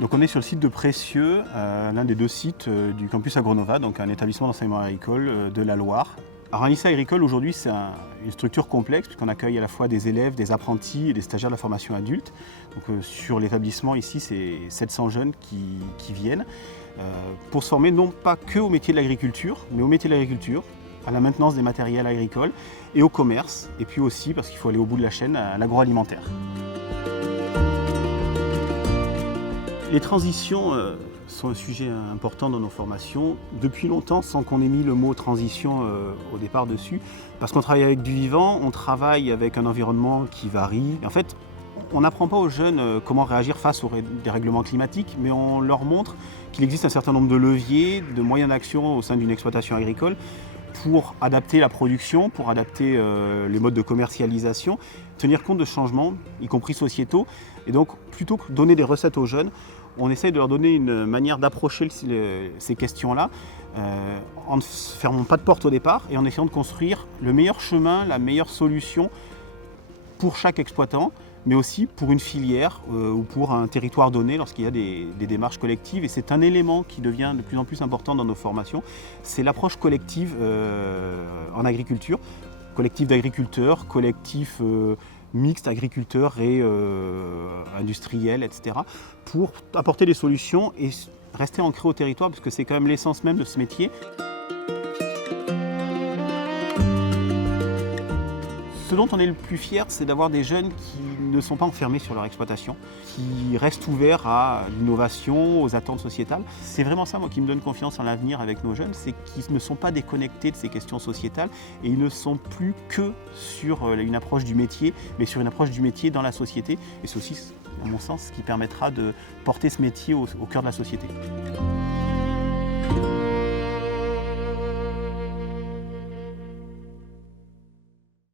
Donc on est sur le site de Précieux, l'un des 2 sites du campus Agronova, donc un établissement d'enseignement agricole de la Loire. Alors un lycée agricole aujourd'hui c'est une structure complexe puisqu'on accueille à la fois des élèves, des apprentis et des stagiaires de la formation adulte. Donc sur l'établissement ici c'est 700 jeunes qui viennent pour se former non pas que au métier de l'agriculture, mais au métier de l'agriculture, à la maintenance des matériels agricoles et au commerce, et puis aussi, parce qu'il faut aller au bout de la chaîne, à l'agroalimentaire. Les transitions sont un sujet important dans nos formations depuis longtemps, sans qu'on ait mis le mot transition au départ dessus, parce qu'on travaille avec du vivant, on travaille avec un environnement qui varie. Et en fait, on n'apprend pas aux jeunes comment réagir face aux dérèglements climatiques, mais on leur montre qu'il existe un certain nombre de leviers, de moyens d'action au sein d'une exploitation agricole pour adapter la production, pour adapter les modes de commercialisation, tenir compte de changements, y compris sociétaux. Et donc, plutôt que de donner des recettes aux jeunes, on essaye de leur donner une manière d'approcher ces questions-là en ne fermant pas de porte au départ et en essayant de construire le meilleur chemin, la meilleure solution pour chaque exploitant, mais aussi pour une filière ou pour un territoire donné lorsqu'il y a des démarches collectives. Et c'est un élément qui devient de plus en plus important dans nos formations, c'est l'approche collective en agriculture, collectif d'agriculteurs, collectif mixte agriculteurs et industriels, etc., pour apporter des solutions et rester ancré au territoire, parce que c'est quand même l'essence même de ce métier. Ce dont on est le plus fier, c'est d'avoir des jeunes qui ne sont pas enfermés sur leur exploitation, qui restent ouverts à l'innovation, aux attentes sociétales. C'est vraiment ça, moi, qui me donne confiance en l'avenir avec nos jeunes, c'est qu'ils ne sont pas déconnectés de ces questions sociétales et ils ne sont plus que sur une approche du métier, mais sur une approche du métier dans la société. Et c'est aussi, à mon sens, ce qui permettra de porter ce métier au cœur de la société.